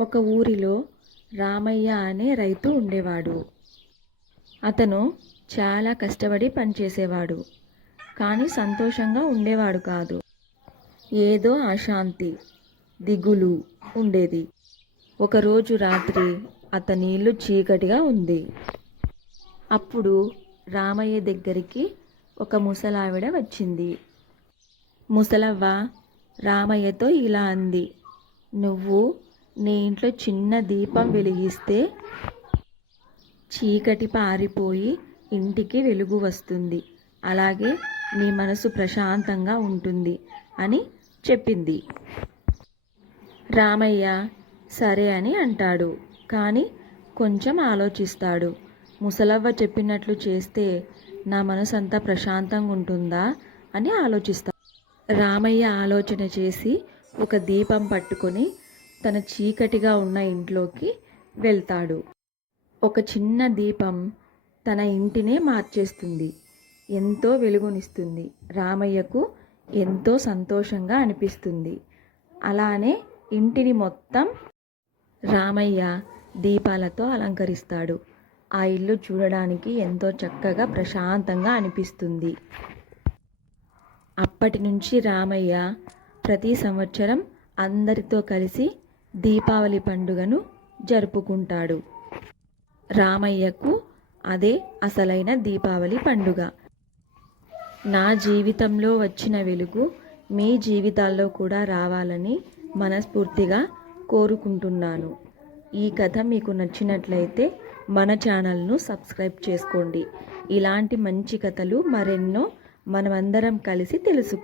ఒక ఊరిలో రామయ్య అనే రైతు ఉండేవాడు. అతను చాలా కష్టపడి పనిచేసేవాడు. కానీ సంతోషంగా ఉండేవాడు కాదు. ఏదో అశాంతి, దిగులు ఉండేది. ఒకరోజు రాత్రి అతని ఇల్లు చీకటిగా ఉంది. అప్పుడు రామయ్య దగ్గరికి ఒక ముసలావిడ వచ్చింది. ముసలవ్వ రామయ్యతో ఇలా అంది, "నువ్వు నీ ఇంట్లో చిన్న దీపం వెలిగిస్తే చీకటి పారిపోయి ఇంటికి వెలుగు వస్తుంది. అలాగే నీ మనసు ప్రశాంతంగా ఉంటుంది" అని చెప్పింది. రామయ్య సరే అని అంటాడు. కానీ కొంచెం ఆలోచిస్తాడు. ముసలవ్వ చెప్పినట్లు చేస్తే నా మనసు అంతా ప్రశాంతంగా ఉంటుందా అని ఆలోచిస్తాడు. రామయ్య ఆలోచన చేసి ఒక దీపం పట్టుకొని తన చీకటిగా ఉన్న ఇంట్లోకి వెళ్తాడు. ఒక చిన్న దీపం తన ఇంటినే మార్చేస్తుంది. ఎంతో వెలుగునిస్తుంది. రామయ్యకు ఎంతో సంతోషంగా అనిపిస్తుంది. అలానే ఇంటిని మొత్తం రామయ్య దీపాలతో అలంకరిస్తాడు. ఆ ఇల్లు చూడడానికి ఎంతో చక్కగా ప్రశాంతంగా అనిపిస్తుంది. అప్పటి నుంచి రామయ్య ప్రతి సంవత్సరం అందరితో కలిసి దీపావళి పండుగను జరుపుకుంటాడు. రామయ్యకు అదే అసలైన దీపావళి పండుగ. నా జీవితంలో వచ్చిన వెలుగు మీ జీవితాల్లో కూడా రావాలని మనస్ఫూర్తిగా కోరుకుంటున్నాను. ఈ కథ మీకు నచ్చినట్లయితే మన ఛానల్ను సబ్స్క్రైబ్ చేసుకోండి. ఇలాంటి మంచి కథలు మరెన్నో మనమందరం కలిసి తెలుసుకుందాం.